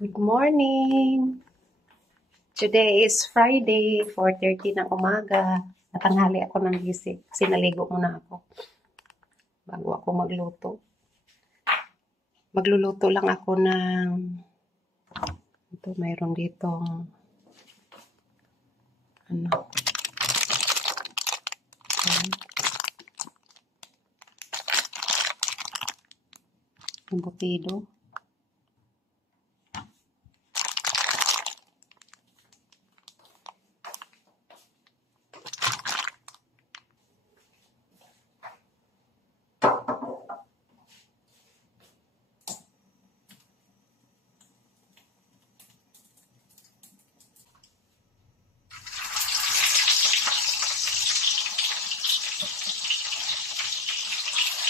Good morning! Today is Friday, 4:30 ng umaga. Natanghali ako ng gising kasi naligo muna ako bago ako magluto. Magluluto lang ako ng mayroon ditong embutido.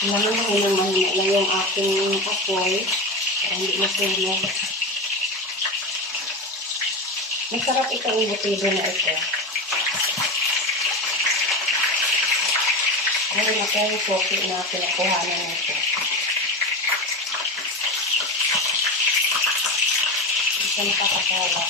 Naman lang mahina yung aking apoy para hindi masunog. Masarap itong embutido na ito. Meron ako yung sopi na pinakuhanan nito. Ito nakakatawa.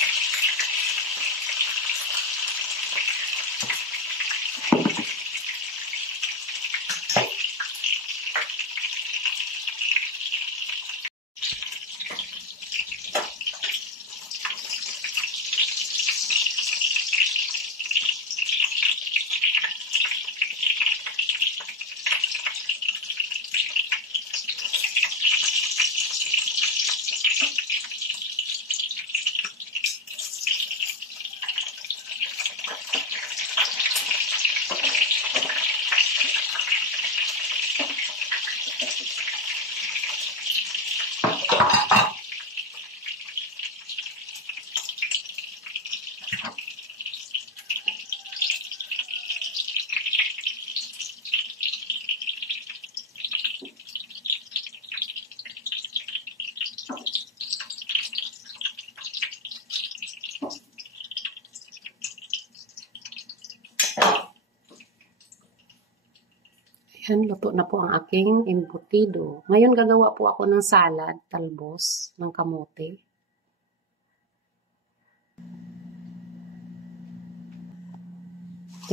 Ayan, luto na po ang aking embutido. Ngayon gagawa po ako ng salad, talbos, ng kamote.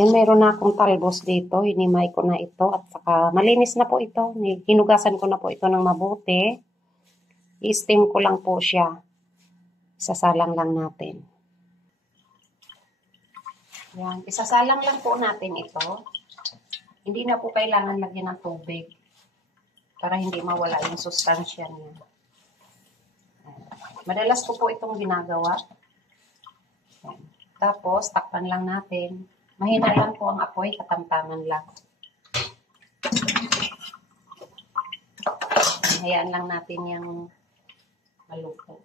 Yan, mayroon na akong talbos dito. Hinimay ko na ito at saka malinis na po ito. Hinugasan ko na po ito ng mabuti. I-steam ko lang po siya. Isasalang lang natin. Yan, isasalang lang po natin ito. Hindi na po kailangan lagyan ng tubig para hindi mawala yung sustansya niya. Madalas ko po itong ginagawa. Tapos, takpan lang natin. Mahina lang po ang apoy, katamtaman lang. Hayaan lang natin yung maluto.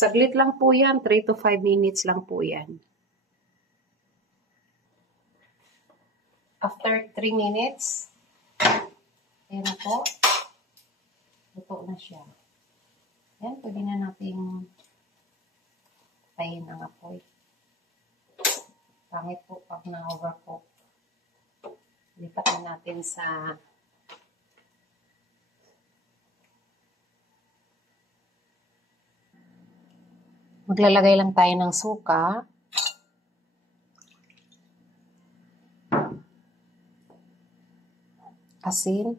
Saglit lang po yan, 3 to 5 minutes lang po yan. After 3 minutes, ayan na po, luto na siya. Yan, pwede na natin tayin ang apoy. Pangit po pag na-overcook. Lipat na natin sa maglalagay lang tayo ng suka. Asin.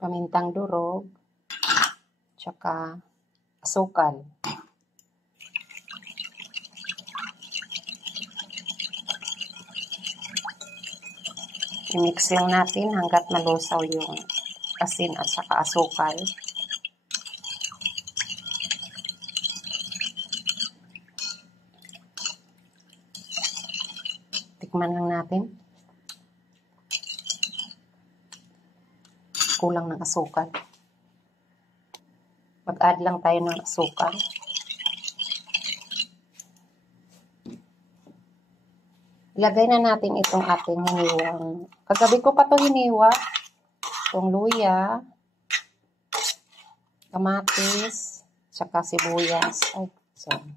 Pamintang durog. Tsaka asukal. I-mix lang natin hanggat malusaw yung asin at saka asukal. Tikman lang natin. Kulang ng asukal. Mag-add lang tayo ng asukal. Ilagay na natin itong ating hiniwang. Kagabi ko pa ito hiniwa. Itong luya, kamatis, tsaka sibuyas. Ay, sorry.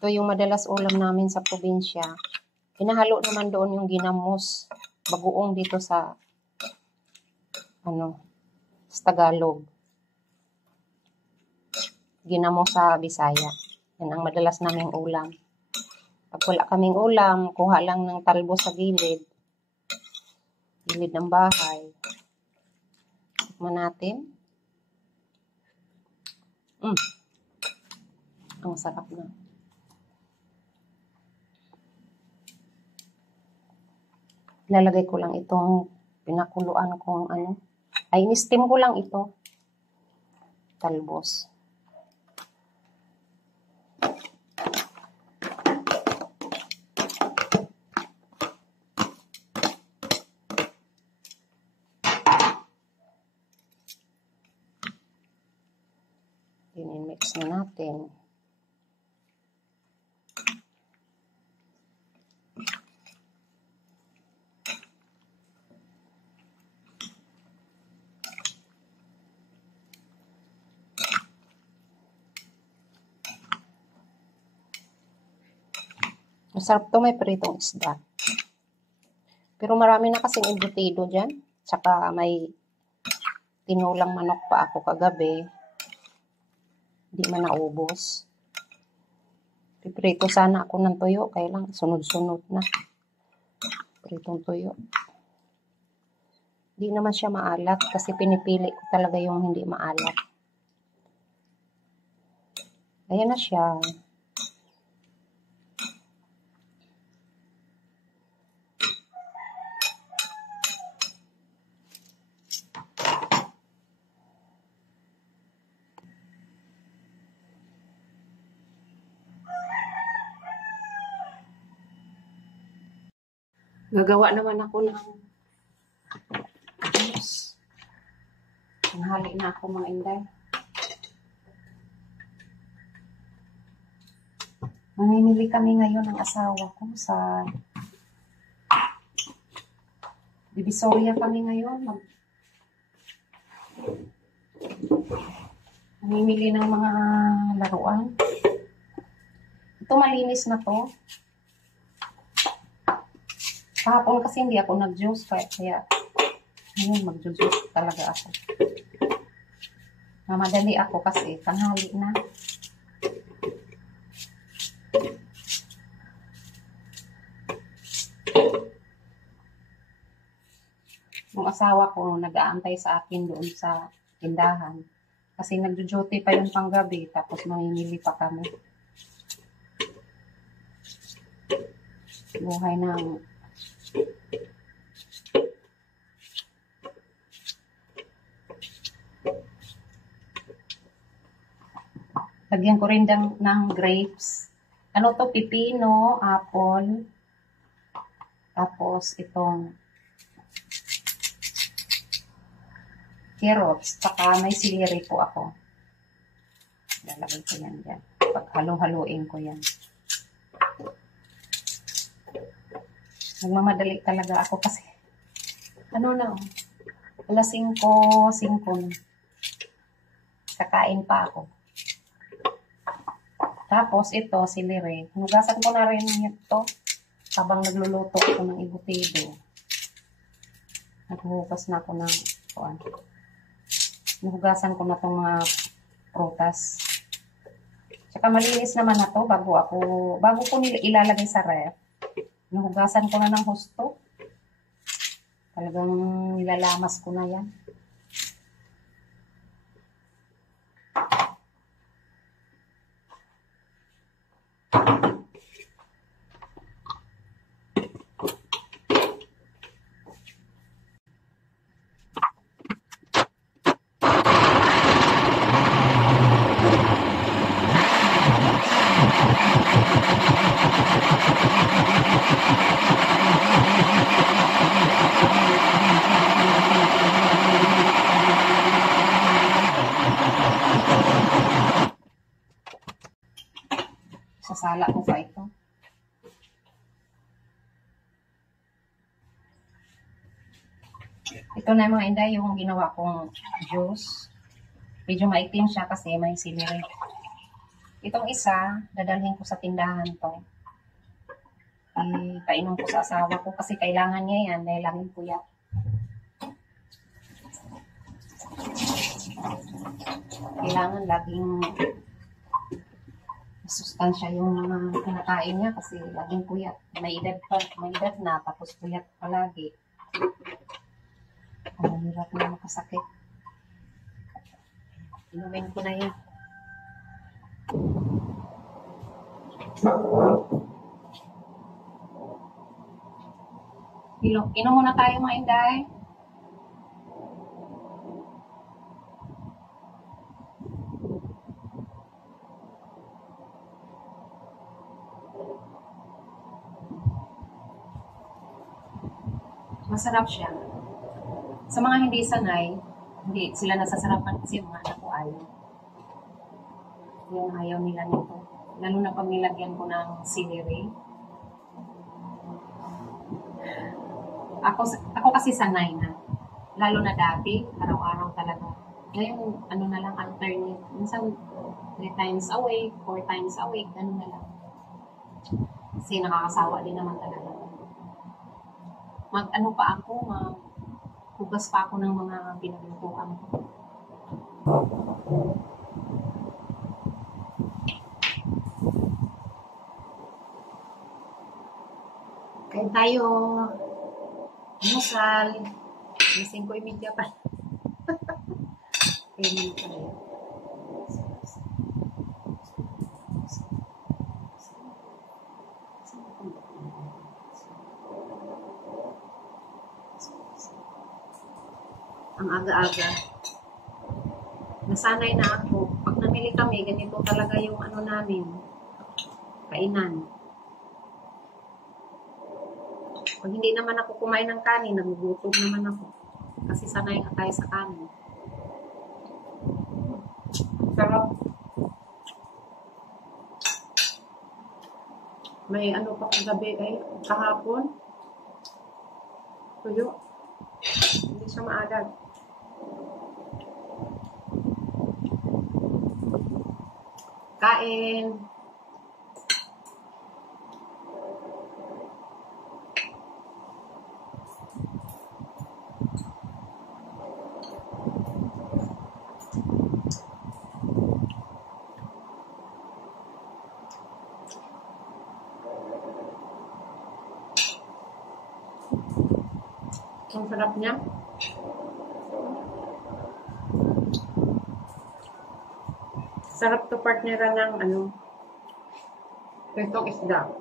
Ito yung madalas ulam namin sa probinsya. Pinahalo naman doon yung ginamos. Bagoong dito sa sa Tagalog. Ginamos sa Bisaya. Yan ang madalas naming ulam. Pag wala kaming ulam, kuha lang ng talbos sa gilid ng bahay. Tikman natin. Ang sarap na. Lalagay ko lang itong pinakuluan kong in-steam ko lang ito. Talbos. I-mix na natin. Masarap to, may pritong isda. Pero marami na kasing embutido dyan. Tsaka may tinulang manok pa ako kagabi. Hindi man naubos. Piprito sana ako ng tuyo. Kaya lang, sunod-sunod na. Pritong tuyo. Hindi naman siya maalat. Kasi pinipili ko talaga yung hindi maalat. Ayan na siya. Gagawa naman ako ng juice. Tanghali na ako mga inday. Mamimili kami ngayon ng asawa ko sa Divisoria kami ngayon. Mamimili ng mga laruan. Ito malinis na to. Kahapon kasi hindi ako nag-juice, kaya ngayon mag-juice talaga ako. Mamadali ako kasi tanghali na. Yung asawa ko nag-aantay sa akin doon sa tindahan. Kasi nag-duty pa yung panggabi, tapos mamimili pa kami. Buhay ng lagyan ko rin ng grapes. Ano to? Pipino, apple, tapos itong carrots, saka may celery po ako. Lalagay ko yan dyan. Pag halo-haloin ko yan. Nagmamadali talaga ako kasi alas 5 na. Kakain pa ako. Tapos ito, celery. Hugasan ko na rin ito habang nagluluto ako ng ibutido. Naghuhugas na ako ng nahugasan ko na itong mga prutas. Tsaka malinis naman na to bago ko ilalagay sa ref. Nahugasan ko na ng husto. Talagang nilalamas ko na yan. Sasala ko pa ito. Ito na mga inday, yung ginawa kong juice. Medyo maitim siya kasi may celery. Itong isa, dadalhin ko sa tindahan to. Ipainom ko sa asawa ko kasi kailangan niya yan dahil laging puyat. Kailangan laging masustansya yung mga kinakain niya kasi laging puyat. May edad na tapos puyat palagi. Ang hirap na makasakit. Inumin ko na yan. Inom muna tayo mga inday. Masarap siya. Sa mga hindi sanay, hindi sila nasasarapan kasi yung mga anak ko ayaw. Yung ayaw nila nito. Lalo na pag nilagyan ko ng celery. Ako kasi sanay na. Lalo na dati, araw-araw talaga. Ngayon, ano na lang, alternate. Minsan, 3 times a week, 4 times a week, ganun na lang. Kasi nakakasawa din naman talaga. Mag-ano pa ako, maghugas pa ako ng mga pinaglutuan ko. Kain tayo. Musal. Gising ko imidya pa. Kainin tayo. Ang aga-aga. Nasanay na ako. Pag namili kami, ganito talaga yung ano namin. Kainan. Pag hindi naman ako kumain ng kanin, nagugutom naman ako. Kasi sanay ka tayo sa kanin. Sarap. May ano pa kagabi kahapon. Tuyo. Hindi siya maagad. Kain. Ang sarap niya. Sarap to partneran ng itong isda.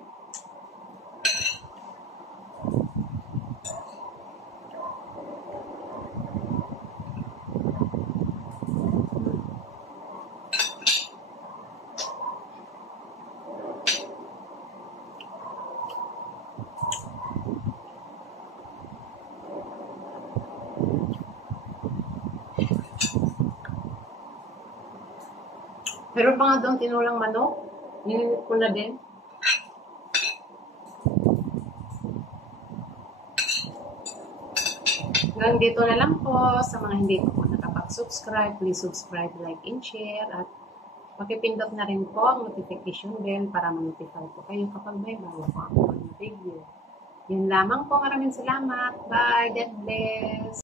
Pero pa nga doon tinulang manok, nininit ko na din. Hanggang dito na lang po. Sa mga hindi po nakapag-subscribe, please subscribe, like, and share. At pakipindot na rin po ang notification bell para ma-notify po kayo kapag may bago po ako ng video. Yun lamang po. Maraming salamat. Bye. God bless.